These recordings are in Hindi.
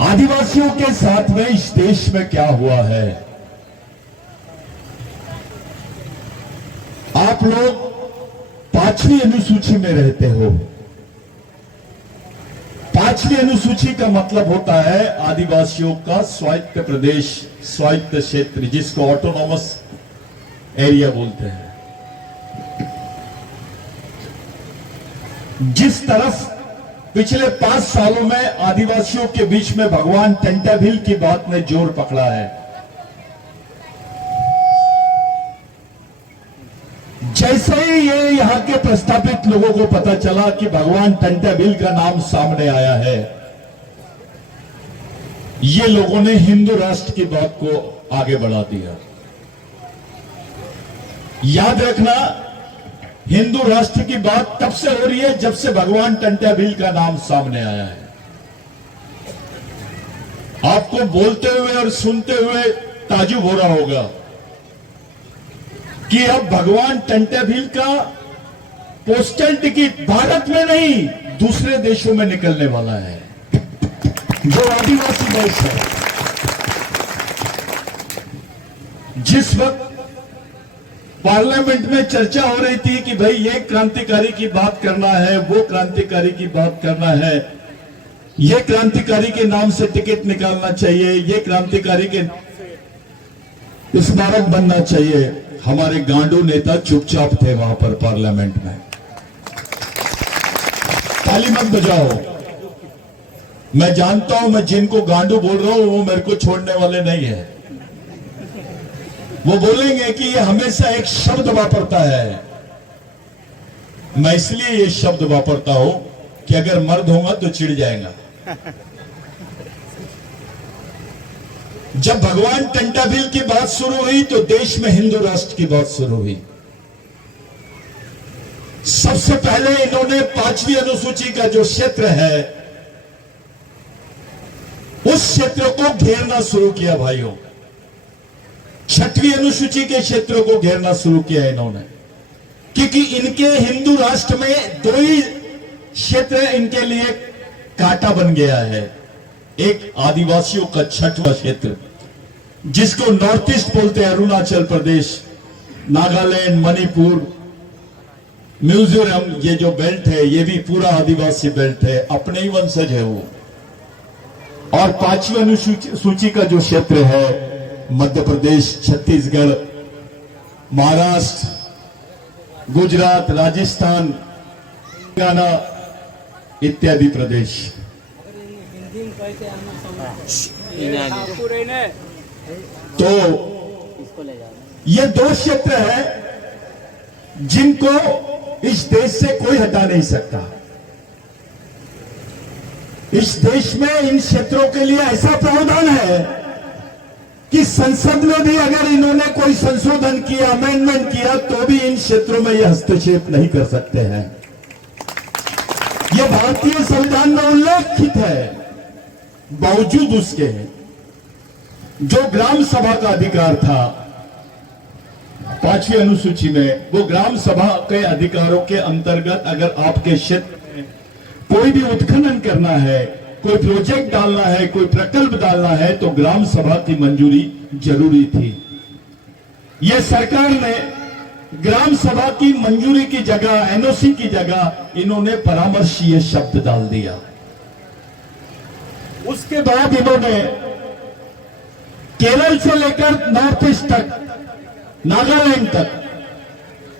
आदिवासियों के साथ में इस देश में क्या हुआ है? आप लोग 5वीं अनुसूची में रहते हो। 5वीं अनुसूची का मतलब होता है आदिवासियों का स्वायत्त प्रदेश, स्वायत्त क्षेत्र, जिसको ऑटोनॉमस एरिया बोलते हैं। जिस तरफ पिछले 5 सालों में आदिवासियों के बीच में भगवान टंटाभिल की बात ने जोर पकड़ा है, जैसे ही ये यहां के प्रस्थापित लोगों को पता चला कि भगवान टंटाभिल का नाम सामने आया है, ये लोगों ने हिंदू राष्ट्र की बात को आगे बढ़ा दिया। याद रखना, हिंदू राष्ट्र की बात तब से हो रही है जब से भगवान टंटाभिल का नाम सामने आया है। आपको बोलते हुए और सुनते हुए ताजुब हो रहा होगा कि अब भगवान टंटाभिल का पोस्टल टिकट भारत में नहीं दूसरे देशों में निकलने वाला है, जो आदिवासी देश है। जिस वक्त पार्लियामेंट में चर्चा हो रही थी कि भाई ये क्रांतिकारी की बात करना है, वो क्रांतिकारी की बात करना है, ये क्रांतिकारी के नाम से टिकट निकालना चाहिए, ये क्रांतिकारी के स्मारक बनना चाहिए, हमारे गांडू नेता चुपचाप थे वहां पर पार्लियामेंट में। ताली मत बजाओ। मैं जानता हूं, मैं जिनको गांडू बोल रहा हूं वो मेरे को छोड़ने वाले नहीं है। वो बोलेंगे कि ये हमेशा एक शब्द वापरता है। मैं इसलिए ये शब्द वापरता हूं कि अगर मर्द होगा तो चिढ़ जाएगा। जब भगवान टंटाभिल की बात शुरू हुई तो देश में हिंदू राष्ट्र की बात शुरू हुई। सबसे पहले इन्होंने 5वीं अनुसूची का जो क्षेत्र है उस क्षेत्र को घेरना शुरू किया भाइयों। 6वीं अनुसूची के क्षेत्रों को घेरना शुरू किया इन्होंने, क्योंकि इनके हिंदू राष्ट्र में 2 ही क्षेत्र इनके लिए कांटा बन गया है। एक आदिवासियों का 6वां क्षेत्र जिसको नॉर्थ ईस्ट बोलते हैं, अरुणाचल प्रदेश, नागालैंड, मणिपुर, मिजोरम, ये जो बेल्ट है ये भी पूरा आदिवासी बेल्ट है, अपने ही वंशज है वो। और 5वीं अनुसूची का जो क्षेत्र है मध्य प्रदेश, छत्तीसगढ़, महाराष्ट्र, गुजरात, राजस्थान, तेलंगाना इत्यादि प्रदेश। तो ये 2 क्षेत्र है जिनको इस देश से कोई हटा नहीं सकता। इस देश में इन क्षेत्रों के लिए ऐसा प्रावधान है कि संसद में भी अगर इन्होंने कोई संशोधन किया, अमेंडमेंट किया, तो भी इन क्षेत्रों में यह हस्तक्षेप नहीं कर सकते हैं। यह भारतीय संविधान में उल्लेखित है। बावजूद उसके जो ग्राम सभा का अधिकार था 5वीं अनुसूची में, वो ग्राम सभा के अधिकारों के अंतर्गत अगर आपके क्षेत्र में कोई भी उत्खनन करना है, कोई प्रोजेक्ट डालना है, कोई प्रकल्प डालना है, तो ग्राम सभा की मंजूरी जरूरी थी। यह सरकार ने ग्राम सभा की मंजूरी की जगह, एनओसी की जगह इन्होंने परामर्शीय शब्द डाल दिया। उसके बाद इन्होंने केरल से लेकर नॉर्थ ईस्ट तक, नागालैंड तक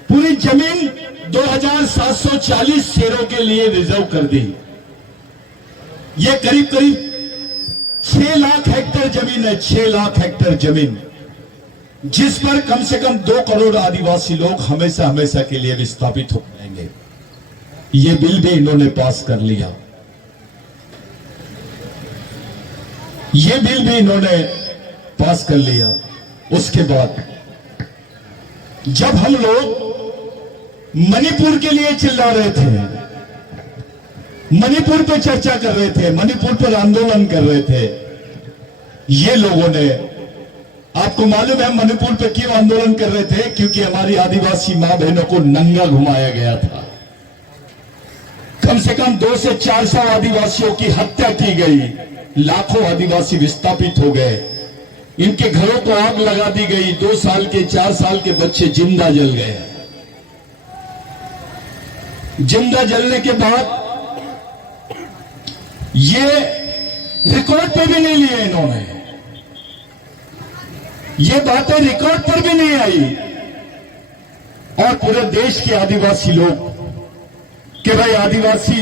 पूरी जमीन 2740 शेरों के लिए रिजर्व कर दी। ये करीब करीब 6 लाख हेक्टेयर जमीन है, 6 लाख हेक्टेयर जमीन, जिस पर कम से कम 2 करोड़ आदिवासी लोग हमेशा हमेशा के लिए विस्थापित हो जाएंगे। ये बिल भी इन्होंने पास कर लिया। ये बिल भी इन्होंने पास कर लिया। उसके बाद जब हम लोग मणिपुर के लिए चिल्ला रहे थे, मणिपुर पे चर्चा कर रहे थे, मणिपुर पर आंदोलन कर रहे थे, ये लोगों ने, आपको मालूम है मणिपुर पे क्यों आंदोलन कर रहे थे? क्योंकि हमारी आदिवासी मां बहनों को नंगा घुमाया गया था। कम से कम 200 से 400 आदिवासियों की हत्या की गई। लाखों आदिवासी विस्थापित हो गए, इनके घरों को आग लगा दी गई, 2 साल के 4 साल के बच्चे जिंदा जल गए। जिंदा जलने के बाद ये रिकॉर्ड पे भी नहीं लिए इन्होंने, ये बातें रिकॉर्ड पर भी नहीं आई। और पूरे देश के आदिवासी लोग कि भाई आदिवासी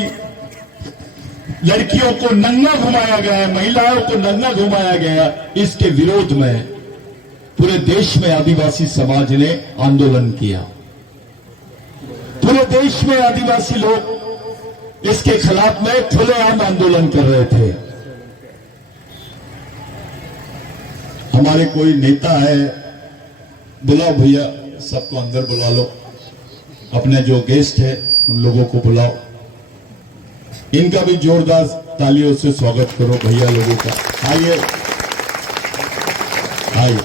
लड़कियों को नंगा घुमाया गया, महिलाओं को नंगा घुमाया गया, इसके विरोध में पूरे देश में आदिवासी समाज ने आंदोलन किया। पूरे देश में आदिवासी लोग इसके खिलाफ में खुलेआम आंदोलन कर रहे थे। हमारे कोई नेता है, बुलाओ भैया, सबको अंदर बुला लो, अपने जो गेस्ट है उन लोगों को बुलाओ, इनका भी जोरदार तालियों से स्वागत करो भैया लोगों का। आइए आइए।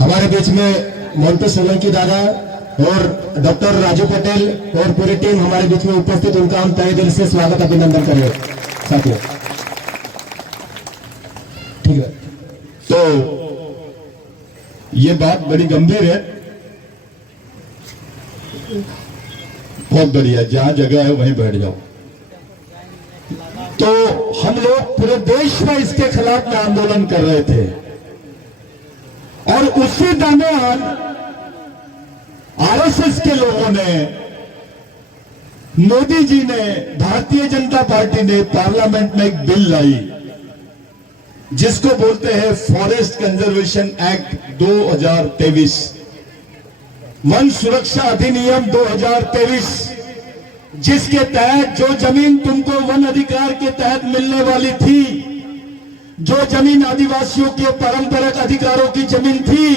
हमारे बीच में मोन्टू सोलंकी दादा और डॉक्टर राजू पटेल और पूरी टीम हमारे बीच में उपस्थित, उनका हम तहे दिल से स्वागत अभिनंदन करें साथियों। ठीक है, तो ये बात बड़ी गंभीर है, बहुत बढ़िया, जहां जगह है वहीं बैठ जाओ। तो हम लोग पूरे देश में इसके खिलाफ में आंदोलन कर रहे थे और उसी दरमियान आरएसएस के लोगों ने, मोदी जी ने, भारतीय जनता पार्टी ने पार्लियामेंट में एक बिल लाई जिसको बोलते हैं फॉरेस्ट कंजर्वेशन एक्ट 2023, वन सुरक्षा अधिनियम 2023, जिसके तहत जो जमीन तुमको वन अधिकार के तहत मिलने वाली थी, जो जमीन आदिवासियों के परंपरागत अधिकारों की जमीन थी,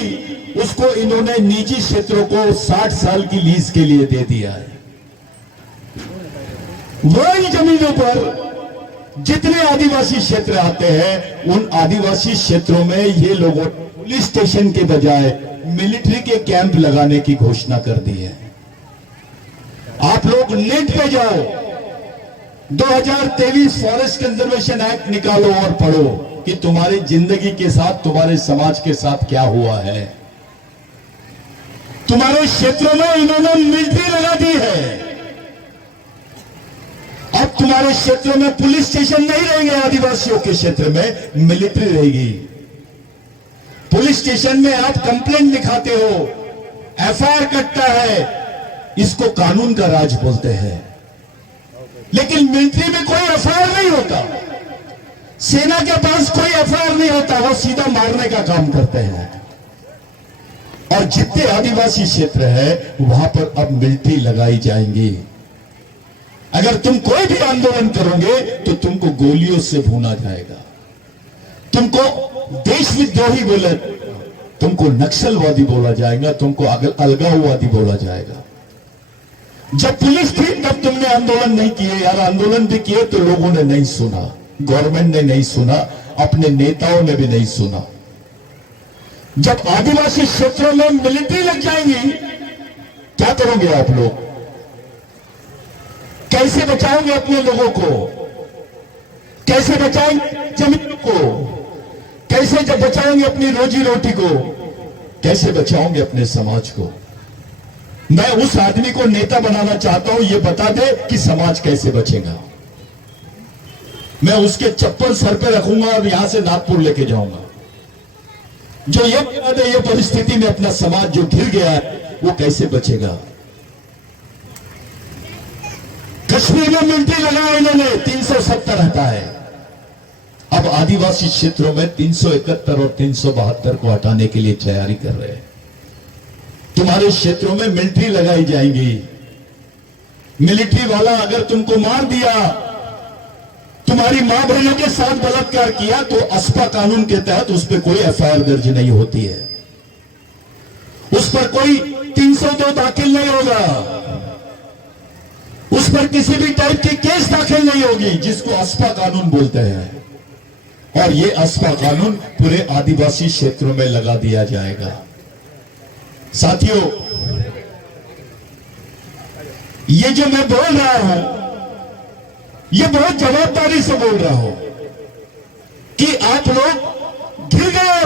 उसको इन्होंने निजी क्षेत्रों को 60 साल की लीज के लिए दे दिया है। वही जमीनों पर जितने आदिवासी क्षेत्र आते हैं, उन आदिवासी क्षेत्रों में ये लोगों पुलिस स्टेशन के बजाय मिलिट्री के कैंप लगाने की घोषणा कर दी है। आप लोग नेट पे जाओ, 2023 फॉरेस्ट कंजर्वेशन एक्ट निकालो और पढ़ो कि तुम्हारी जिंदगी के साथ, तुम्हारे समाज के साथ क्या हुआ है। तुम्हारे क्षेत्रों में इन्होंने मिलिट्री लगा दी है। अब तुम्हारे क्षेत्रों में पुलिस स्टेशन नहीं रहेंगे, आदिवासियों के क्षेत्र में मिलिट्री रहेगी। पुलिस स्टेशन में आप कंप्लेंट लिखाते हो, एफआईआर कटता है, इसको कानून का राज बोलते हैं। लेकिन मिलिट्री में कोई एफआईआर नहीं होता, सेना के पास कोई एफआईआर नहीं होता, वो सीधा मारने का काम करते हैं। और जितने आदिवासी क्षेत्र है वहां पर अब मिलिट्री लगाई जाएंगी। अगर तुम कोई भी आंदोलन करोगे तो तुमको गोलियों से भूना जाएगा, तुमको देशविद्रोही बोले, तुमको नक्सलवादी बोला जाएगा, तुमको अलगाववादी बोला जाएगा। जब पुलिस थी तब तुमने आंदोलन नहीं किए यार, आंदोलन भी किए तो लोगों ने नहीं सुना, गवर्नमेंट ने नहीं सुना, अपने नेताओं ने भी नहीं सुना। जब आदिवासी क्षेत्रों में मिलिट्री लग जाएंगी, क्या करोगे आप लोग? कैसे बचाओगे अपने लोगों को? कैसे बचाएंगे जमीन को? कैसे जब बचाएंगे अपनी रोजी रोटी को? कैसे बचाओगे अपने समाज को? मैं उस आदमी को नेता बनाना चाहता हूं, ये बता दे कि समाज कैसे बचेगा। मैं उसके चप्पल सर पे रखूंगा और यहां से नागपुर लेके जाऊंगा, जो ये बता दे ये परिस्थिति में अपना समाज जो घिर गया है वो कैसे बचेगा। कश्मीर में मिलिट्री लगाया इन्होंने, 370 हटा है। अब आदिवासी क्षेत्रों में 371 और 372 को हटाने के लिए तैयारी कर रहे हैं। तुम्हारे क्षेत्रों में मिलिट्री लगाई जाएंगी। मिलिट्री वाला अगर तुमको मार दिया, तुम्हारी मां बहनों के साथ बलात्कार किया, तो अस्पा कानून के तहत उस पर कोई एफआईआर दर्ज नहीं होती है, उस पर कोई 302 दाखिल नहीं होगा, उस पर किसी भी टाइप की केस दाखिल नहीं होगी, जिसको अस्पा कानून बोलते हैं। और ये अस्पा कानून पूरे आदिवासी क्षेत्रों में लगा दिया जाएगा। साथियों, ये जो मैं बोल रहा हूं, ये बहुत जवाबदारी से बोल रहा हूं कि आप लोग घिर गए।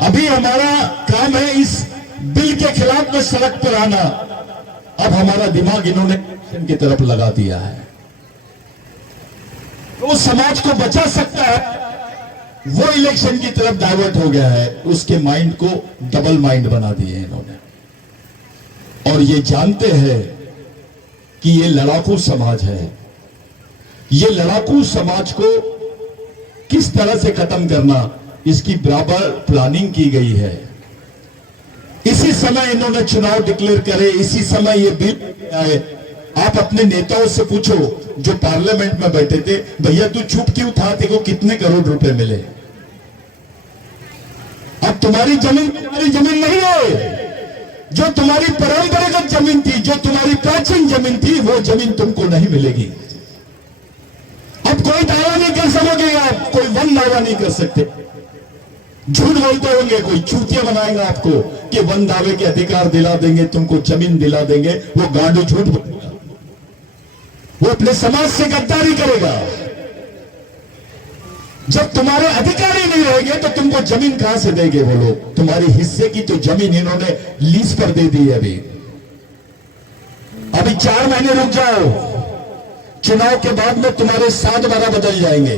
अभी हमारा काम है इस बिल के खिलाफ में सड़क पर आना। अब हमारा दिमाग इन्होंने इलेक्शन की तरफ लगा दिया है। वो समाज को बचा सकता है, वो इलेक्शन की तरफ डाइवर्ट हो गया है। उसके माइंड को डबल माइंड बना दिए इन्होंने, और ये जानते हैं कि ये लड़ाकू समाज है। ये लड़ाकू समाज को किस तरह से खत्म करना, इसकी बराबर प्लानिंग की गई है। इसी समय इन्होंने चुनाव डिक्लेयर करे, इसी समय ये बिल आए। आप अपने नेताओं से पूछो जो पार्लियामेंट में बैठे थे, भैया तू चुप क्यों था, तेरे को कितने करोड़ रुपए मिले? अब तुम्हारी जमीन नहीं है। जो तुम्हारी परंपरागत जमीन थी, जो तुम्हारी प्राचीन जमीन थी, वो जमीन तुमको नहीं मिलेगी। अब कोई दावा नहीं कर सकोगे आप, कोई वन दावा नहीं कर सकते। झूठ बोलते होंगे, कोई चूतिया बनाएगा आपको कि वन दावे के अधिकार दिला देंगे, तुमको जमीन दिला देंगे। वो गांडू झूठ बोलेगा, वो अपने समाज से गद्दारी करेगा। जब तुम्हारे अधिकार ही नहीं रहेंगे तो तुमको जमीन कहां से देंगे वो लोग? तुम्हारी हिस्से की तो जमीन इन्होंने लीज पर दे दी है। अभी 4 महीने रुक जाओ, चुनाव के बाद में तुम्हारे 7-12 बदल जाएंगे।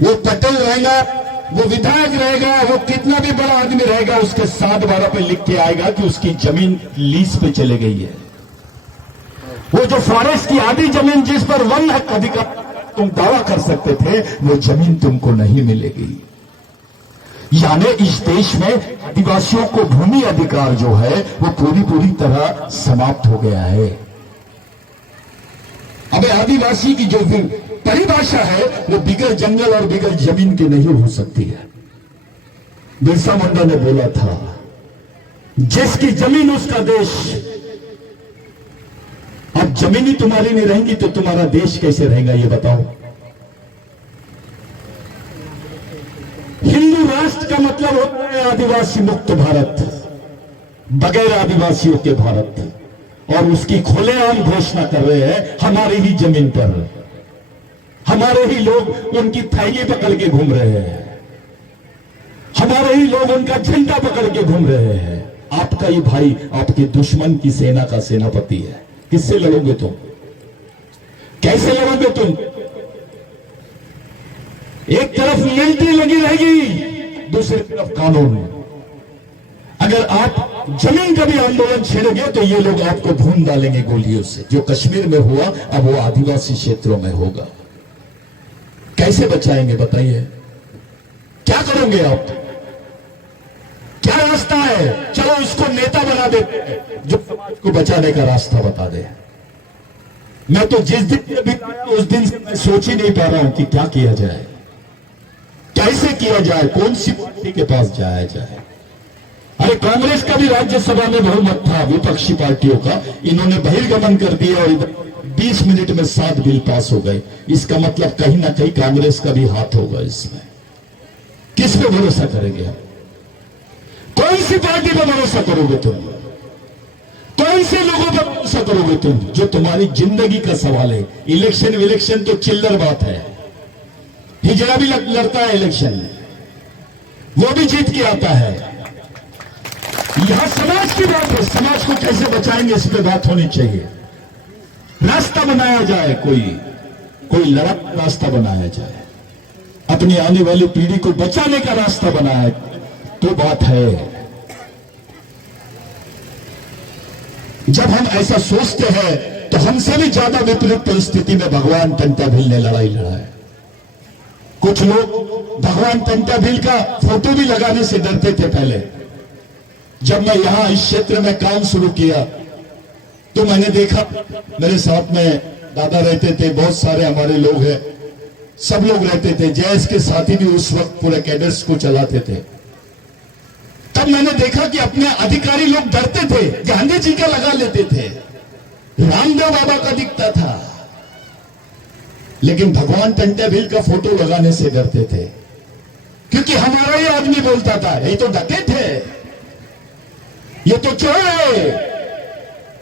वो पटेल रहेगा, वो विधायक रहेगा, वो कितना भी बड़ा आदमी रहेगा, उसके 7-12 पे लिख के आएगा कि उसकी जमीन लीज पे चले गई है। वो जो फॉरेस्ट की आधी जमीन जिस पर वन हक अधिकार तुम दावा कर सकते थे, वो जमीन तुमको नहीं मिलेगी। यानी इस देश में आदिवासियों को भूमि अधिकार जो है वो पूरी तरह समाप्त हो गया है। अब आदिवासी की जो परिभाषा है वो बिगड़ जंगल और बिगड़ जमीन की नहीं हो सकती है। बिरसा मुंडा ने बोला था, जिसकी जमीन उसका देश। अब जमीन ही तुम्हारी नहीं रहेंगी तो तुम्हारा देश कैसे रहेगा, ये बताओ। हिंदू राष्ट्र का मतलब होता है आदिवासी मुक्त भारत, बगैर आदिवासियों के भारत। और उसकी खुलेआम घोषणा कर रहे हैं हमारी ही जमीन पर। हमारे ही लोग उनकी थैली पकड़ के घूम रहे हैं, हमारे ही लोग उनका झंडा पकड़ के घूम रहे हैं। आपका ही भाई आपके दुश्मन की सेना का सेनापति है। किससे लड़ोगे तुम? कैसे लड़ोगे तुम? एक तरफ मिलिट्री लगी रहेगी, दूसरी तरफ कानून। अगर आप जमीन का भी आंदोलन छेड़ोगे तो ये लोग आपको भून डालेंगे गोलियों से। जो कश्मीर में हुआ अब वो आदिवासी क्षेत्रों में होगा। कैसे बचाएंगे बताइए? क्या करोगे आप? क्या रास्ता है? चलो इसको नेता बना देते हैं जो समाज को बचाने का रास्ता बता दे। मैं तो जिस दिन से भी आया उस दिन से मैं सोच ही नहीं पा रहा हूं कि क्या किया जाए, कैसे किया जाए, कौन सी पार्टी के पास जाया जाए। अरे कांग्रेस का भी राज्यसभा में बहुमत था, विपक्षी पार्टियों का। इन्होंने बहिर्गमन कर दिया और 20 मिनट में 7 बिल पास हो गए। इसका मतलब कहीं ना कहीं कांग्रेस का भी हाथ होगा इसमें। किस पे भरोसा करेंगे आप? कौन सी पार्टी पर भरोसा करोगे तुम? कौन से लोगों पर भरोसा करोगे तुम? जो तुम्हारी जिंदगी का सवाल है। इलेक्शन तो चिल्लर बात है। हिजड़ा भी लड़ता है इलेक्शन, वो भी जीत के आता है। यहां समाज की बात है, समाज को कैसे बचाएंगे इस पे बात होनी चाहिए। रास्ता बनाया जाए, कोई लड़क रास्ता बनाया जाए, अपनी आने वाली पीढ़ी को बचाने का रास्ता बनाया तो बात है। जब हम ऐसा सोचते हैं तो हमसे भी ज्यादा विपरीत परिस्थिति में भगवान टंटा भील ने लड़ाई लड़ा है। कुछ लोग भगवान टंटा भील का फोटो भी लगाने से डरते थे पहले। जब मैं यहां इस क्षेत्र में काम शुरू किया तो मैंने देखा, मेरे साथ में दादा रहते थे, बहुत सारे हमारे लोग हैं, सब लोग रहते थे। जैस के साथी भी उस वक्त पूरे कैडर्स को चलाते थे। तब मैंने देखा कि अपने अधिकारी लोग डरते थे, गांधी जी का लगा लेते थे, रामदेव बाबा का दिखता था, लेकिन भगवान टंटा भील का फोटो लगाने से डरते थे। क्योंकि हमारा ही आदमी बोलता था, ये तो डकैत है, ये तो चोर है,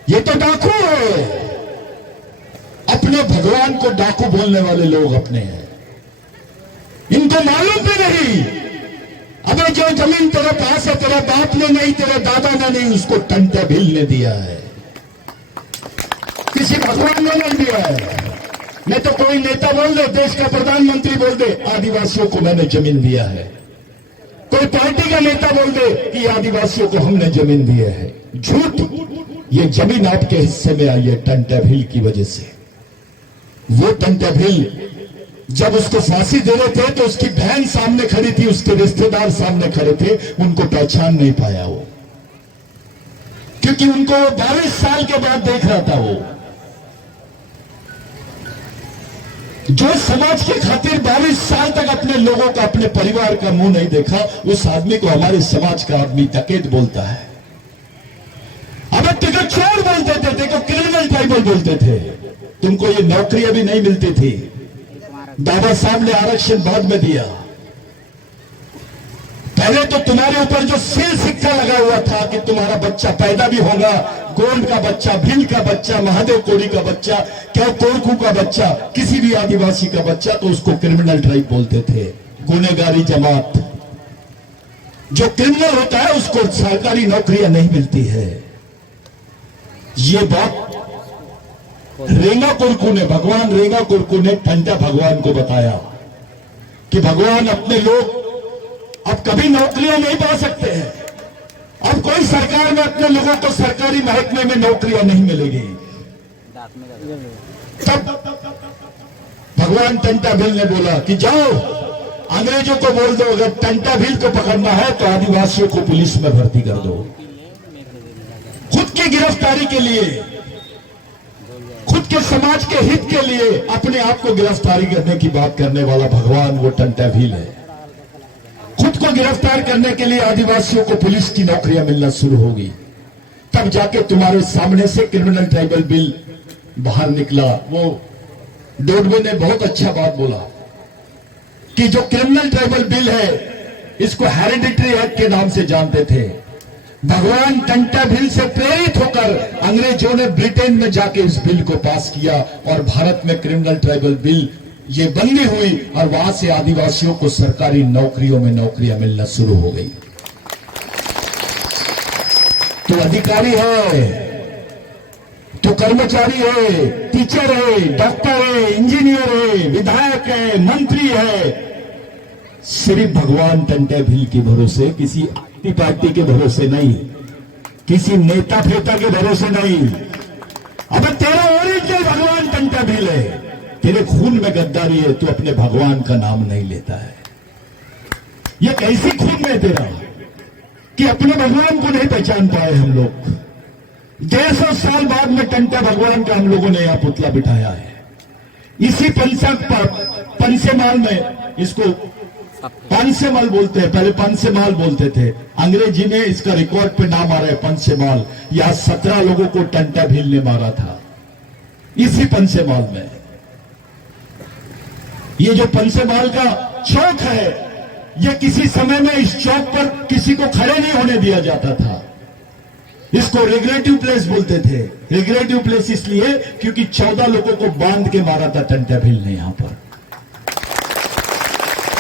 ये तो डाकू है, भगवान को डाकू बोलने वाले लोग अपने हैं। इनको मालूम भी नहीं, अबे जो जमीन तेरे पास है तेरे बाप ने नहीं, तेरे दादा ने नहीं, उसको टंटा भील ने दिया है, किसी भगवान ने नहीं दिया है। नहीं तो कोई नेता बोल दे, देश का प्रधानमंत्री बोल दे आदिवासियों को मैंने जमीन दिया है, कोई पार्टी का नेता बोल दे कि आदिवासियों को हमने जमीन दी है। झूठ। ये जमीन आपके हिस्से में आई है टंटा भील की वजह से। वो टंटा भील जब उसको फांसी दे रहे थे तो उसकी बहन सामने खड़ी थी, उसके रिश्तेदार सामने खड़े थे, उनको पहचान नहीं पाया वो, क्योंकि उनको 22 साल के बाद देख रहा था। वो जो समाज के खातिर 22 साल तक अपने लोगों का, अपने परिवार का मुंह नहीं देखा, उस आदमी को हमारे समाज का आदमी डकैत बोलता है। अब देखो चोर बोलते थे, देखो क्रिमिनल ट्राइबल बोलते थे। तुमको ये नौकरियां भी नहीं मिलती थी, बाबा साहब ने आरक्षण बाद में दिया। पहले तो तुम्हारे ऊपर जो सील सिक्का लगा हुआ था कि तुम्हारा बच्चा पैदा भी होगा, गोंड का बच्चा, भील का बच्चा, महादेव कोड़ी का बच्चा, क्या कोरकू का बच्चा, किसी भी आदिवासी का बच्चा, तो उसको क्रिमिनल ट्राइब बोलते थे, गुनेगारी जमात। जो क्रिमिनल होता है उसको सरकारी नौकरियां नहीं मिलती है। ये बात रेंगा कुरकू ने, भगवान रेंगा कुरकू ने टंटा भगवान को बताया कि भगवान अपने लोग अब कभी नौकरियां नहीं पा सकते हैं। अब कोई सरकार में अपने लोगों को सरकारी महकमे में नौकरियां नहीं मिलेगी। तब भगवान टंटा भील ने बोला कि जाओ अंग्रेजों को बोल दो अगर टंटा भील को पकड़ना है तो आदिवासियों को पुलिस में भर्ती कर दो। खुद की गिरफ्तारी के लिए, खुद के समाज के हित के लिए अपने आप को गिरफ्तारी करने की बात करने वाला भगवान वो टंटा भील है। खुद को गिरफ्तार करने के लिए आदिवासियों को पुलिस की नौकरियां मिलना शुरू होगी। तब जाके तुम्हारे सामने से क्रिमिनल ट्राइबल बिल बाहर निकला। वो डोडवे ने बहुत अच्छा बात बोला कि जो क्रिमिनल ट्राइबल बिल है इसको हेरिडिटरी एक्ट के नाम से जानते थे। भगवान टंटा भील से प्रेरित होकर अंग्रेजों ने ब्रिटेन में जाके इस बिल को पास किया और भारत में क्रिमिनल ट्राइबल बिल ये बंदी हुई और वहां से आदिवासियों को सरकारी नौकरियों में नौकरियां मिलना शुरू हो गई। तो अधिकारी है, तो कर्मचारी है, टीचर है, डॉक्टर है, इंजीनियर है, विधायक है, मंत्री है, सिर्फ भगवान टंटा भील के भरोसे, किसी पार्टी के भरोसे नहीं, किसी नेता फेता के भरोसे नहीं। अब तेरा ओरिजिनल भगवान टंटा भील है, तेरे खून में गद्दारी है, तू अपने भगवान का नाम नहीं लेता है। ये कैसी खून में तेरा कि अपने भगवान को नहीं पहचान पाए हम लोग। 150 साल बाद में टंटा भगवान का हम लोगों ने यहां पुतला बिठाया है। इसी पंसेमाल में, इसको पंसेमाल बोलते हैं, पहले पंसेमाल बोलते थे, अंग्रेजी में इसका रिकॉर्ड पे नाम आ रहा है पंसेमाल। यहां 17 लोगों को टंटा भील ने मारा था इसी पंसेमाल में। ये जो पंसेमाल का चौक है, ये किसी समय में इस चौक पर किसी को खड़े नहीं होने दिया जाता था। इसको रिग्रेटिव प्लेस बोलते थे। रिग्रेटिव प्लेस इसलिए क्योंकि 14 लोगों को बांध के मारा था टंटा भील ने यहां पर।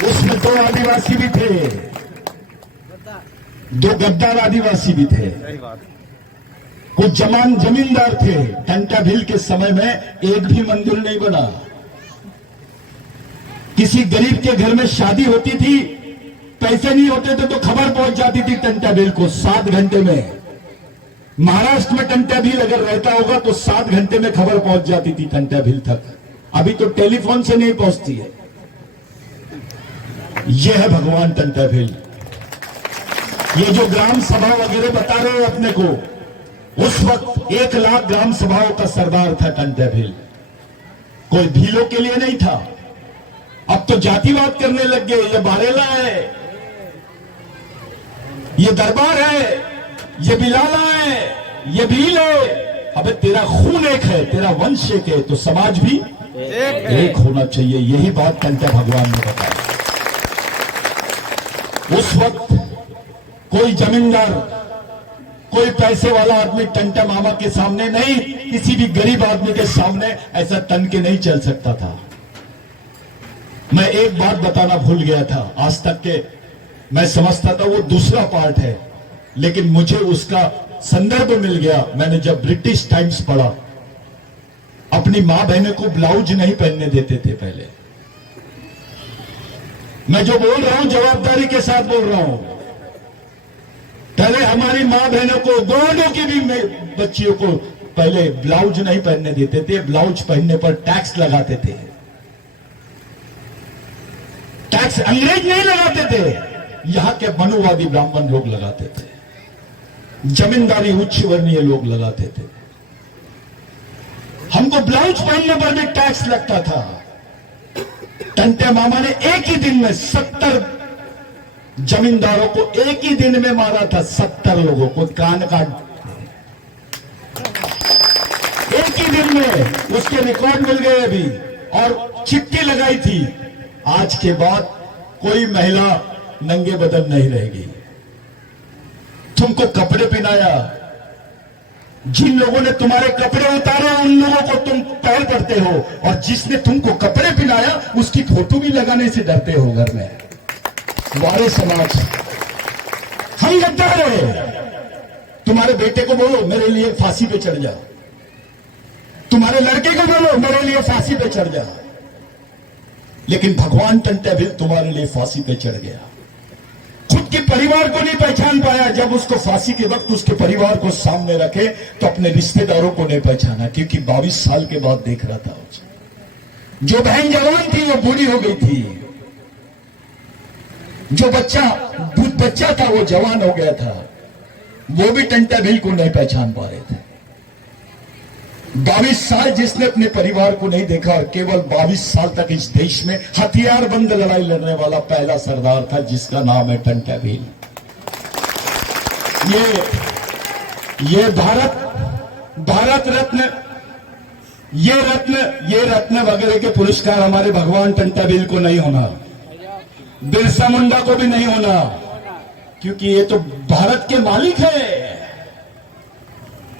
उसमें 2 आदिवासी भी थे, 2 गद्दार आदिवासी भी थे, कुछ जमींदार थे। टंटा भील के समय में एक भी मंदिर नहीं बना। किसी गरीब के घर में शादी होती थी, पैसे नहीं होते थे तो खबर पहुंच जाती थी टंटा भील को 7 घंटे में। महाराष्ट्र में टंटा भील अगर रहता होगा तो 7 घंटे में खबर पहुंच जाती थी टंटा भील तक। अभी तो टेलीफोन से नहीं पहुंचती है। यह है भगवान टंटा भील। ये जो ग्राम सभा वगैरह बता रहे हो अपने को, उस वक्त 1 लाख ग्राम सभाओं का सरदार था टंटा भील। कोई भीलों के लिए नहीं था। अब तो जातिवाद करने लग गए। ये बारेला है, ये दरबार है, ये बिलाला है, ये भील है। अबे तेरा खून एक है, तेरा वंश एक है, तो समाज भी एक होना चाहिए। यही बात टंटा भगवान ने बताया। उस वक्त कोई जमींदार कोई पैसे वाला आदमी टंटा मामा के सामने नहीं, किसी भी गरीब आदमी के सामने ऐसा तन के नहीं चल सकता था। मैं एक बात बताना भूल गया था, आज तक के मैं समझता था वो दूसरा पार्ट है, लेकिन मुझे उसका संदर्भ मिल गया। मैंने जब ब्रिटिश टाइम्स पढ़ा, अपनी मां बहनों को ब्लाउज नहीं पहनने देते थे पहले। मैं जो बोल रहा हूं जवाबदारी के साथ बोल रहा हूं। पहले हमारी मां बहनों को, दोनों की भी बच्चियों को पहले ब्लाउज नहीं पहनने देते थे। ब्लाउज पहनने पर टैक्स लगाते थे। टैक्स अंग्रेज नहीं लगाते थे, यहां के मनुवादी ब्राह्मण लोग लगाते थे, जमींदारी उच्च वर्णीय लोग लगाते थे। हमको ब्लाउज पहनने पर भी टैक्स लगता था। टंटे मामा ने एक ही दिन में 70 जमींदारों को एक ही दिन में मारा था। 70 लोगों को कान काट, एक ही दिन में। उसके रिकॉर्ड मिल गए अभी, और चिट्ठी लगाई थी, आज के बाद कोई महिला नंगे बदन नहीं रहेगी। तुमको कपड़े पहनाया, जिन लोगों ने तुम्हारे कपड़े उतारे उन लोगों को तुम पैर पड़ते हो, और जिसने तुमको कपड़े पहनाया उसकी फोटो भी लगाने से डरते हो घर में। वारे समाज, हम गद्दार हैं। तुम्हारे बेटे को बोलो मेरे लिए फांसी पे चढ़ जा, तुम्हारे लड़के को बोलो मेरे लिए फांसी पे चढ़ जा, लेकिन भगवान टंटे भी तुम्हारे लिए फांसी पे चढ़ गया। खुद के परिवार को नहीं पहचान पाया, जब उसको फांसी के वक्त उसके परिवार को सामने रखे तो अपने रिश्तेदारों को नहीं पहचाना, क्योंकि 22 साल के बाद देख रहा था उसे। जो बहन जवान थी वो बूढ़ी हो गई थी, जो बच्चा था वो जवान हो गया था। वो भी टंटा भील को नहीं पहचान पा रहे थे। 22 साल जिसने अपने परिवार को नहीं देखा, और केवल 22 साल तक इस देश में हथियारबंद लड़ाई लड़ने वाला पहला सरदार था, जिसका नाम है टंटा भील। ये भारत रत्न, ये रत्न वगैरह के पुरस्कार हमारे भगवान टंटा भील को नहीं होना, बिरसा मुंडा को भी नहीं होना, क्योंकि ये तो भारत के मालिक है।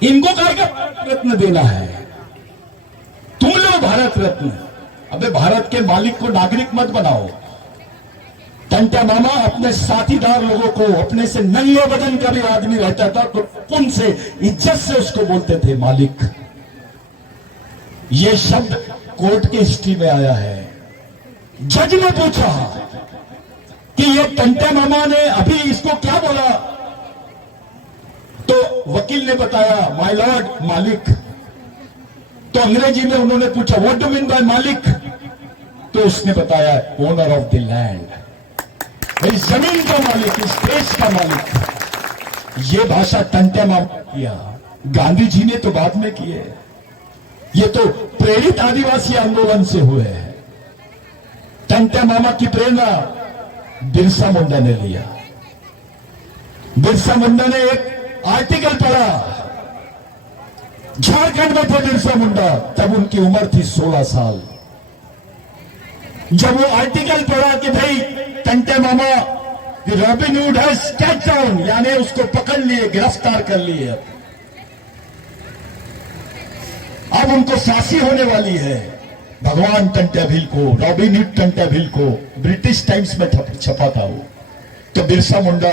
इनको काहे का भारत रत्न देना है? तुम लो भारत रत्न। अबे भारत के मालिक को नागरिक मत बनाओ। टंटा मामा अपने साथीदार लोगों को, अपने से नंगे बदन का भी आदमी रहता था तो कौन से इज्जत से उसको बोलते थे मालिक। ये शब्द कोर्ट की हिस्ट्री में आया है। जज ने पूछा कि ये टंटा मामा ने अभी इसको क्या बोला, तो वकील ने बताया माय लॉर्ड, मालिक। तो अंग्रेजी में उन्होंने पूछा व्हाट डू मीन बाय मालिक, तो उसने बताया ओनर ऑफ द लैंड, इस जमीन का मालिक, इस देश का मालिक। ये भाषा टंटे मामा किया, गांधी जी ने तो बाद में किए। ये तो प्रेरित आदिवासी आंदोलन से हुए हैं। टंटे मामा की प्रेरणा बिरसा मुंडा ने लिया। बिरसा मुंडा ने एक आर्टिकल पढ़ा, झारखंड में थे बिरसा मुंडा, तब उनकी उम्र थी 16 साल। जब वो आर्टिकल पढ़ा कि भाई टंटे मामा रॉबिनहुड हैज कैच डाउन, यानी उसको पकड़ लिए, गिरफ्तार कर लिए, अब उनको फांसी होने वाली है। भगवान टंटे भील को, रॉबिनहुड टंटे भील को ब्रिटिश टाइम्स में छपा था वो। तो बिरसा मुंडा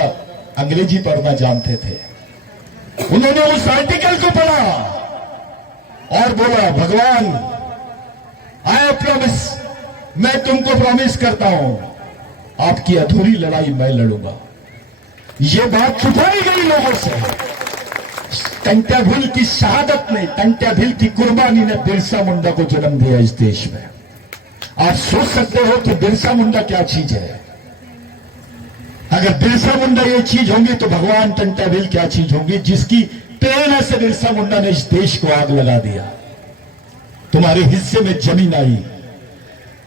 अंग्रेजी पढ़ना जानते थे। उन्होंने उस आर्टिकल को पढ़ा और बोला भगवान आई प्रॉमिस, मैं तुमको प्रॉमिस करता हूं आपकी अधूरी लड़ाई मैं लड़ूंगा। ये बात छुपाई गई लोगों से। टंटा भील की शहादत ने, टंटा भील की कुर्बानी ने बिरसा मुंडा को जन्म दिया इस देश में। आप सोच सकते हो कि बिरसा मुंडा क्या चीज है। अगर बिरसा मुंडा ये चीज होंगी तो भगवान टंटा भील क्या चीज होंगी, जिसकी प्रेरणा से बिरसा मुंडा ने इस देश को आग लगा दिया। तुम्हारे हिस्से में जमीन आई,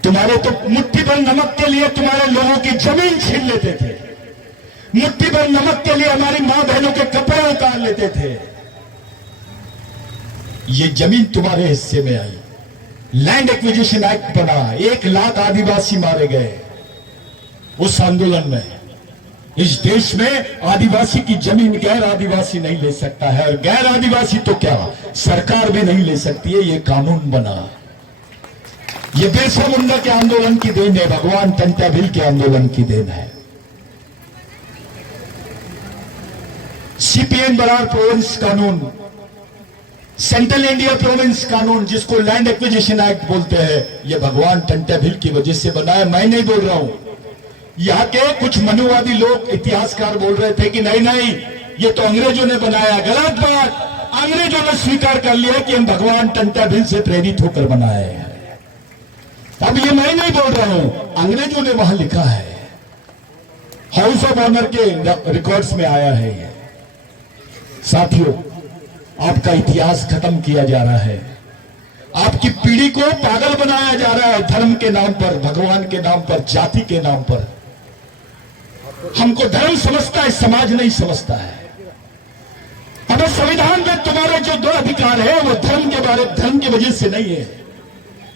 तुम्हारे तो मुट्ठी भर नमक के लिए तुम्हारे लोगों की जमीन छीन लेते थे, मुट्ठी भर नमक के लिए हमारी मां बहनों के कपड़े उतार लेते थे। ये जमीन तुम्हारे हिस्से में आई, लैंड एक्विजिशन एक्ट बना, 1 लाख आदिवासी मारे गए उस आंदोलन में। इस देश में आदिवासी की जमीन गैर आदिवासी नहीं ले सकता है, और गैर आदिवासी तो क्या सरकार भी नहीं ले सकती है। ये कानून बना, ये बिरसा मुंडा के आंदोलन की देन है, भगवान टंटा भिल के आंदोलन की देन है। सीपीएन बरार प्रोविंस कानून, सेंट्रल इंडिया प्रोविंस कानून, जिसको लैंड एक्विजिशन एक्ट बोलते हैं, यह भगवान टंटा भिल की वजह से बना है। मैं नहीं बोल रहा हूं, यहां के कुछ मनुवादी लोग, इतिहासकार बोल रहे थे कि नहीं नहीं ये तो अंग्रेजों ने बनाया। गलत बात, अंग्रेजों ने स्वीकार कर लिया कि हम भगवान टंटा भिल से प्रेरित होकर बनाए हैं। अब ये मैं नहीं बोल रहा हूं, अंग्रेजों ने वहां लिखा है, हाउस ऑफ ऑनर के रिकॉर्ड्स में आया है ये। साथियों, आपका इतिहास खत्म किया जा रहा है, आपकी पीढ़ी को पागल बनाया जा रहा है, धर्म के नाम पर, भगवान के नाम पर, जाति के नाम पर। हमको धर्म समझता है, समाज नहीं समझता है। अब संविधान में तुम्हारे जो दो अधिकार है वो धर्म के बारे, धर्म की वजह से नहीं है।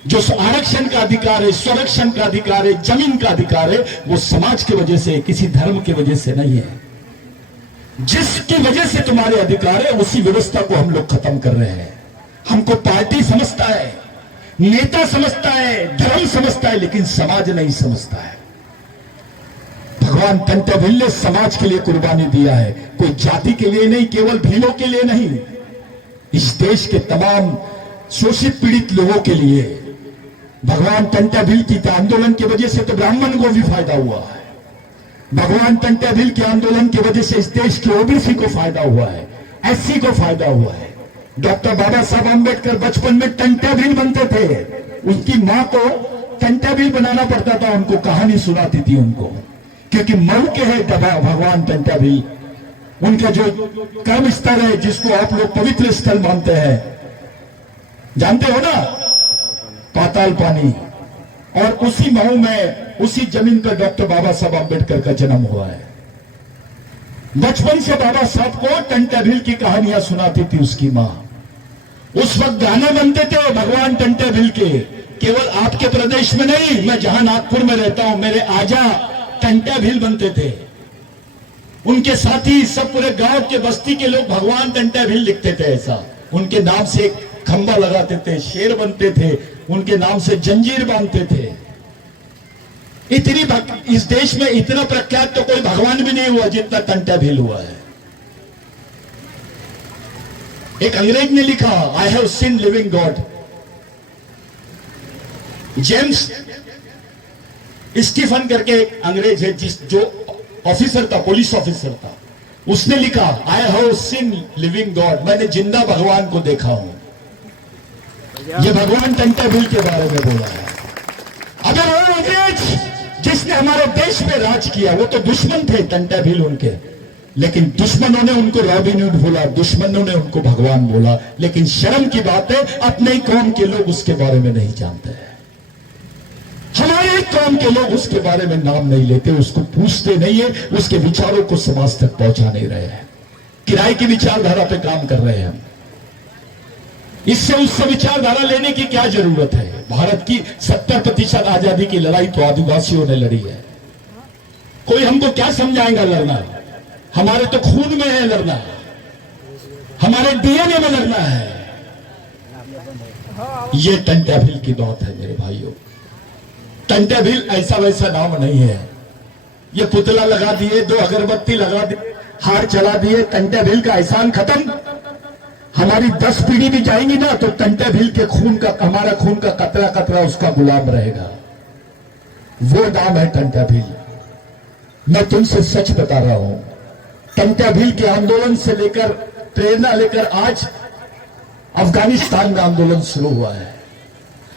जो आरक्षण का अधिकार है, संरक्षण का अधिकार है, जमीन का अधिकार है, वो समाज की वजह से, किसी धर्म की वजह से नहीं है। जिसकी वजह से तुम्हारे अधिकार है उसी व्यवस्था को हम लोग खत्म कर रहे हैं। हमको पार्टी समझता है, नेता समझता है, धर्म समझता है, लेकिन समाज नहीं समझता है। भगवान टंटा भिल ने समाज के लिए कुर्बानी दिया है, कोई जाति के लिए नहीं, केवल भीलों के लिए नहीं, इस देश के तमाम शोषित पीड़ित लोगों के लिए। भगवान टंटा भिल की आंदोलन की वजह से तो ब्राह्मण को भी फायदा हुआ है। भगवान टंटा भिल के आंदोलन की वजह से इस देश के ओबीसी को फायदा हुआ है, एससी को फायदा हुआ है। डॉक्टर बाबा साहब आंबेडकर बचपन में टंटा भिल बनते थे, उनकी मां को टंटा भिल बनाना पड़ता था, उनको कहानी सुनाती थी उनको, क्योंकि मऊ के है भगवान टंटा भिल। उनका जो कर्म स्थल है, जिसको आप लोग पवित्र स्थल मानते हैं, जानते हो ना, पाताल पानी, और उसी मऊ में, उसी जमीन पर डॉक्टर बाबा साहब आंबेडकर का जन्म हुआ है। बचपन से बाबा साहब को टंटा भिल की कहानियां सुनाती थी उसकी मां। उस वक्त गाने बनते थे भगवान टंटा भिल के, केवल आपके प्रदेश में नहीं, मैं जहां नागपुर में रहता हूं, मेरे आजा टंटा भिल बनते थे। उनके साथी सब पूरे गांव के बस्ती के लोग भगवान टंटा भिल लिखते थे। ऐसा उनके नाम से एक खंबा लगाते थे, शेर बनते थे, उनके नाम से जंजीर बांधते थे। इतनी इस देश में इतना प्रख्यात तो कोई भगवान भी नहीं हुआ जितना टंटा भिल हुआ है। एक अंग्रेज ने लिखा, I have seen living God. James Stephen करके एक अंग्रेज है, जो ऑफिसर था, पुलिस ऑफिसर था, उसने लिखा, I have seen living God, मैंने जिंदा भगवान को देखा हूं। ये भगवान टंटा भिल के बारे में बोला है। अगर वो अंग्रेज जिसने हमारे देश में राज किया, वो तो दुश्मन थे टंटा भिल उनके, लेकिन दुश्मनों ने उनको रॉबिन हुड बोला, दुश्मनों ने उनको भगवान बोला। लेकिन शर्म की बात है, अपने ही कौम के लोग उसके बारे में नहीं जानते हैं। हमारे ही कौम के लोग उसके बारे में नाम नहीं लेते, उसको पूछते नहीं है, उसके विचारों को समाज तक पहुंचा नहीं रहे हैं। किराए की विचारधारा पे काम कर रहे हैं हम। इससे उससे विचारधारा लेने की क्या जरूरत है? भारत की 70% आजादी की लड़ाई तो आदिवासियों ने लड़ी है। कोई हमको क्या समझाएगा लड़ना? हमारे तो खून में है लड़ना, हमारे डीएनए में लड़ना है। ये टंटा भिल की बात है मेरे भाइयों। टंटा भिल ऐसा वैसा नाम नहीं है। ये पुतला लगा दिए, 2 अगरबत्ती लगा दिए, हार चला दिए, टंटा भिल का एहसान खत्म। हमारी 10 पीढ़ी भी जाएंगी ना तो टंटा भिल के खून का, हमारा खून का कतरा कतरा उसका गुलाम रहेगा। वो नाम है टंटा भिल। मैं तुमसे सच बता रहा हूं, टंटा भिल के आंदोलन से लेकर, प्रेरणा लेकर आज अफगानिस्तान में आंदोलन शुरू हुआ है।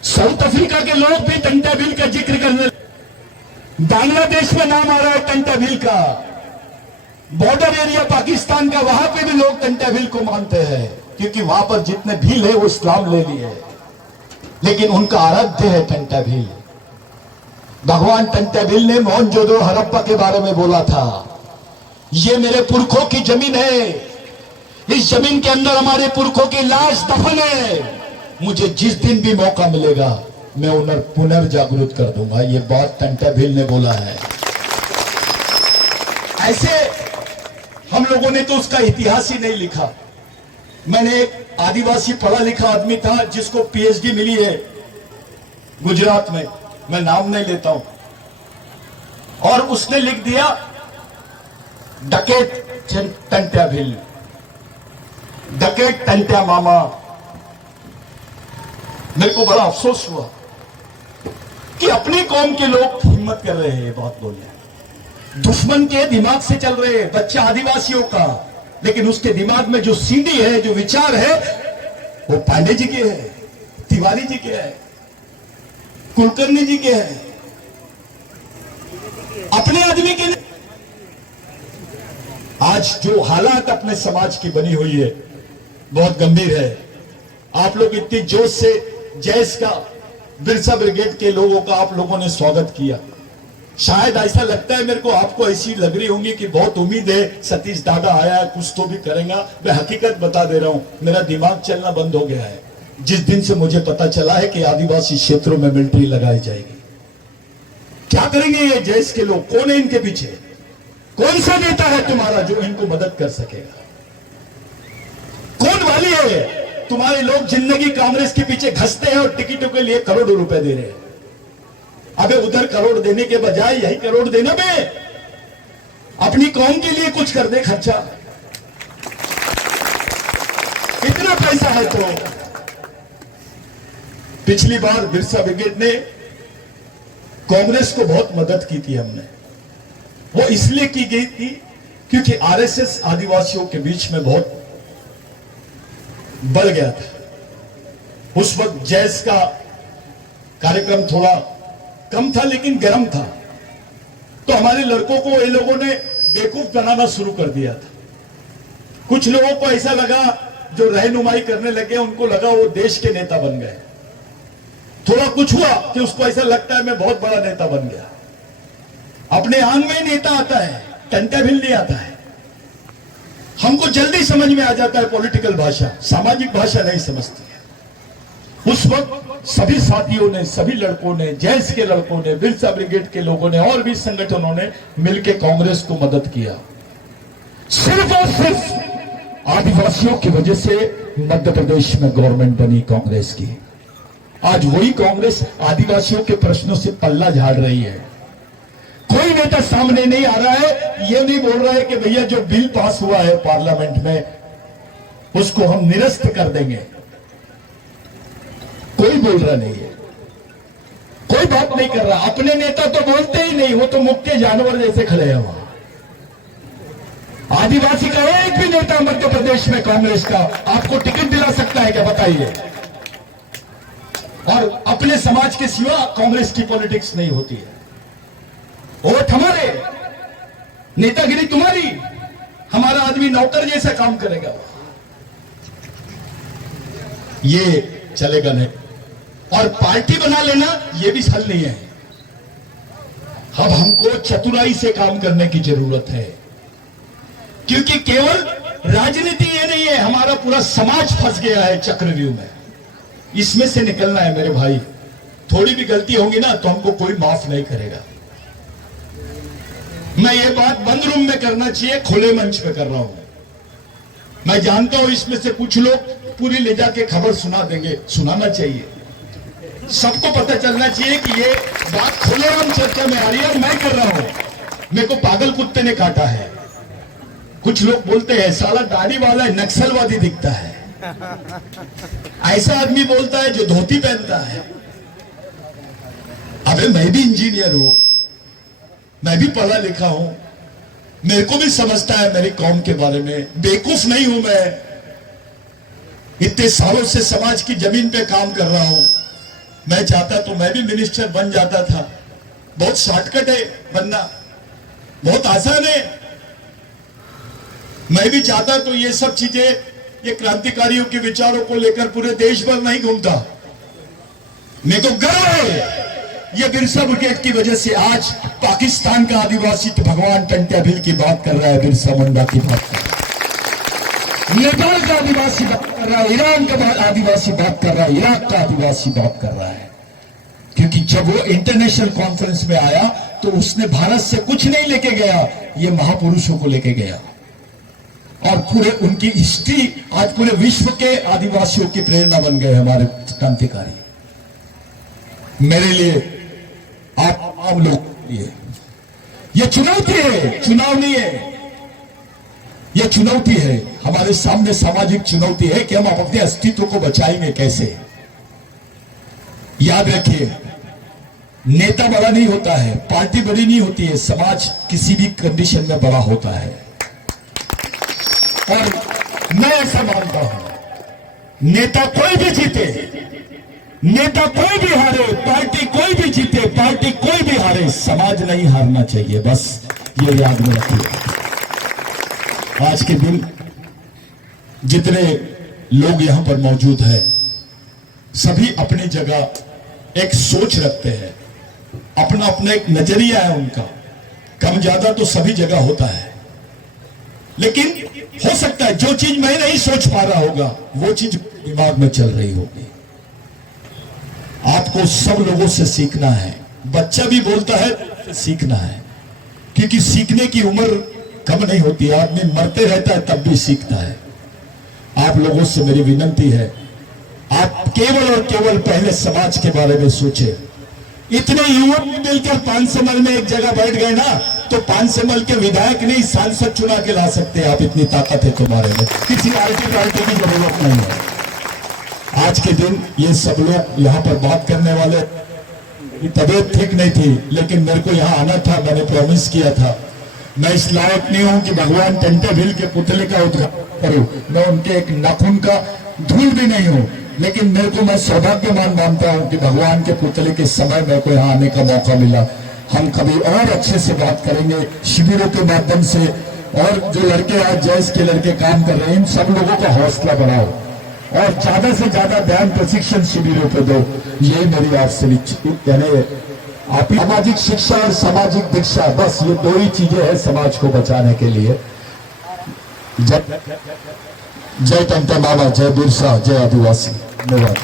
साउथ अफ्रीका के लोग भी टंटा भिल का जिक्र करने, बांग्लादेश में नाम आ रहा है टंटा भिल का, बॉर्डर एरिया पाकिस्तान का, वहां पे भी लोग टंटा भिल को मानते हैं, क्योंकि वहां पर जितने भील है वो इस्लाम ले लिए, लेकिन उनका आराध्य है टंटा भिल। भगवान टंटा भिल ने मोहनजोदड़ो हड़प्पा के बारे में बोला था, ये मेरे पुरखों की जमीन है, इस जमीन के अंदर हमारे पुरखों की लाश दफन है, मुझे जिस दिन भी मौका मिलेगा मैं उन्हें पुनर्जागृत कर दूंगा। ये बात टंटा भिल ने बोला है। ऐसे हम लोगों ने तो उसका इतिहास ही नहीं लिखा। मैंने एक आदिवासी पढ़ा लिखा आदमी था जिसको पीएचडी मिली है गुजरात में, मैं नाम नहीं लेता हूं, और उसने लिख दिया डकेट टंट्या भिल, डकेट टंट्या मामा। मेरे को बड़ा अफसोस हुआ कि अपनी कौम के लोग हिम्मत कर रहे हैं ये बात बोलने, दुश्मन के दिमाग से चल रहे हैं, बच्चा आदिवासियों का, लेकिन उसके दिमाग में जो सीढ़ी है, जो विचार है, वो पांडे जी के है, तिवारी जी के है, कुलकर्णी जी के है, अपने आदमी के नहीं। आज जो हालात अपने समाज की बनी हुई है बहुत गंभीर है। आप लोग इतनी जोश से जैस का, बिरसा ब्रिगेड के लोगों का आप लोगों ने स्वागत किया। शायद ऐसा लगता है मेरे को, आपको ऐसी लग रही होंगी कि बहुत उम्मीद है सतीश दादा आया है कुछ तो भी करेगा। मैं हकीकत बता दे रहा हूं, मेरा दिमाग चलना बंद हो गया है जिस दिन से मुझे पता चला है कि आदिवासी क्षेत्रों में मिलिट्री लगाई जाएगी। क्या करेंगे ये जैस के लोग? कौन है इनके पीछे? कौन सा नेता है तुम्हारा जो इनको मदद कर सकेगा? कौन वाली है? तुम्हारे लोग जिंदगी कांग्रेस के पीछे घसते हैं और टिकटों के लिए करोड़ों रुपए दे रहे हैं। अबे उधर करोड़ देने के बजाय यही करोड़ देना बे, अपनी कौम के लिए कुछ कर दे खर्चा। इतना पैसा है तो। पिछली बार बिरसा ब्रिगेड ने कांग्रेस को बहुत मदद की थी हमने। वो इसलिए की गई थी क्योंकि आरएसएस आदिवासियों के बीच में बहुत बढ़ गया था। उस वक्त जैस का कार्यक्रम थोड़ा कम था लेकिन गर्म था, तो हमारे लड़कों को ये लोगों ने बेवकूफ बनाना शुरू कर दिया था। कुछ लोगों को ऐसा लगा, जो रहनुमाई करने लगे उनको लगा वो देश के नेता बन गए। थोड़ा कुछ हुआ कि उसको ऐसा लगता है मैं बहुत बड़ा नेता बन गया। अपने आंग में नेता आता है, टंट्या भिल नहीं आता है। हमको जल्दी समझ में आ जाता है पॉलिटिकल भाषा, सामाजिक भाषा नहीं समझती है। उस वक्त सभी साथियों ने, सभी लड़कों ने, जैस के लड़कों ने, बिरसा ब्रिगेड के लोगों ने और भी संगठनों ने मिलकर कांग्रेस को मदद किया। सिर्फ और सिर्फ आदिवासियों की वजह से मध्य प्रदेश में गवर्नमेंट बनी कांग्रेस की। आज वही कांग्रेस आदिवासियों के प्रश्नों से पल्ला झाड़ रही है। कोई नेता सामने नहीं आ रहा है, ये नहीं बोल रहा है कि भैया जो बिल पास हुआ है पार्लियामेंट में उसको हम निरस्त कर देंगे। कोई बोल रहा नहीं है, कोई बात नहीं कर रहा। अपने नेता तो बोलते ही नहीं, वो तो मुक्के जानवर जैसे खड़े हैं वहां। आदिवासी का एक भी नेता मध्य प्रदेश में कांग्रेस का आपको टिकट दिला सकता है क्या? बताइए। और अपने समाज के सिवा कांग्रेस की पॉलिटिक्स नहीं होती है। वोट हमारे, नेतागिरी तुम्हारी, हमारा आदमी नौकर जैसा काम करेगा। ये चलेगा नहीं। और पार्टी बना लेना ये भी हल नहीं है। अब हमको चतुराई से काम करने की जरूरत है, क्योंकि केवल राजनीति ये नहीं है, हमारा पूरा समाज फंस गया है चक्रव्यूह में। इसमें से निकलना है मेरे भाई। थोड़ी भी गलती होगी ना तो हमको कोई माफ नहीं करेगा। मैं ये बात बंद रूम में करना चाहिए, खुले मंच पे कर रहा हूं। मैं जानता हूं इसमें से कुछ लोग पूरी ले जाके खबर सुना देंगे, सुनाना चाहिए। सबको पता चलना चाहिए कि ये बात खुलेआम चर्चा में आ रही है और मैं कर रहा हूं। मेरे को पागल कुत्ते ने काटा है। कुछ लोग बोलते हैं साला दाढ़ी वाला है, नक्सलवादी दिखता है। ऐसा आदमी बोलता है जो धोती पहनता है। अबे मैं भी इंजीनियर हूं, मैं भी पढ़ा लिखा हूं, मेरे को भी समझता है मेरी कौम के बारे में। बेवकूफ नहीं हूं मैं। इतने सालों से समाज की जमीन पे काम कर रहा हूं। मैं चाहता तो मैं भी मिनिस्टर बन जाता था। बहुत शॉर्टकट है बनना, बहुत आसान है। मैं भी चाहता तो ये सब चीजें, ये क्रांतिकारियों के विचारों को लेकर पूरे देश भर नहीं घूमता। मेरे को गर्व है ये बिरसा ब्रिगेड की वजह से आज पाकिस्तान का आदिवासी तो भगवान टंट्या भिल की बात कर रहा है, बिरसा मुंडा की बात कर रहा है, नेपाल का आदिवासी बात कर रहा है, ईरान का आदिवासी बात कर रहा है, इराक का आदिवासी बात कर रहा है। क्योंकि जब वो इंटरनेशनल कॉन्फ्रेंस में आया तो उसने भारत से कुछ नहीं लेके गया, ये महापुरुषों को लेके गया। और पूरे उनकी हिस्ट्री आज पूरे विश्व के आदिवासियों की प्रेरणा बन गए हमारे क्रांतिकारी। मेरे लिए, आप आम लोग के लिए यह चुनौती है, चुनाव नहीं है। यह चुनौती है, हमारे सामने सामाजिक चुनौती है कि हम अपने अस्तित्व को बचाएंगे कैसे। याद रखिए, नेता बड़ा नहीं होता है, पार्टी बड़ी नहीं होती है, समाज किसी भी कंडीशन में बड़ा होता है। और मैं ऐसा मानता हूं, नेता कोई भी जीते, नेता कोई भी हारे, पार्टी कोई भी जीते, पार्टी कोई भी हारे, समाज नहीं हारना चाहिए। बस ये याद में रखिए। आज के दिन जितने लोग यहां पर मौजूद हैं, सभी अपनी जगह एक सोच रखते हैं, अपना अपना एक नजरिया है उनका, कम ज्यादा तो सभी जगह होता है। लेकिन हो सकता है जो चीज मैं नहीं सोच पा रहा होगा, वो चीज दिमाग में चल रही होगी। आपको सब लोगों से सीखना है। बच्चा भी बोलता है सीखना है, क्योंकि सीखने की उम्र कम नहीं होती, आदमी मरते रहता है तब भी सीखता है। आप लोगों से मेरी विनती है, आप केवल और केवल पहले समाज के बारे में सोचे। इतने युवक मिलकर 500 मल में एक जगह बैठ गए ना, तो 500 मल के विधायक नहीं सांसद चुना के ला सकते हैं आप। इतनी ताकत है तुम्हारे में, किसी आरटी पार्टी की जरूरत नहीं है। आज के दिन ये सब लोग यहाँ पर बात करने वाले, तबीयत ठीक नहीं थी, लेकिन मेरे को यहाँ आना था, मैंने प्रॉमिस किया था। मैं इस लायक नहीं हूं कि भगवान टेंटेभिल के पुतले का उद्घाटन करूं, मैं उनके एक नाखून का धूल भी नहीं हूं, लेकिन मेरे को, मैं सौभाग्यवान मानता हूं कि भगवान के पुतले के समय मेरे को यहाँ आने का मौका मिला। हम कभी और अच्छे से बात करेंगे शिविरों के माध्यम से। और जो लड़के आज जैस के लड़के काम कर रहे हैं, इन सब लोगों का हौसला बढ़ाओ और ज्यादा से ज्यादा ध्यान प्रशिक्षण शिविरों पर दो। यही मेरी आपसे यानी आप सामाजिक शिक्षा और सामाजिक दीक्षा, बस ये दो ही चीजें हैं समाज को बचाने के लिए। जय टंटा मामा, जय बिरसा, जय आदिवासी। धन्यवाद।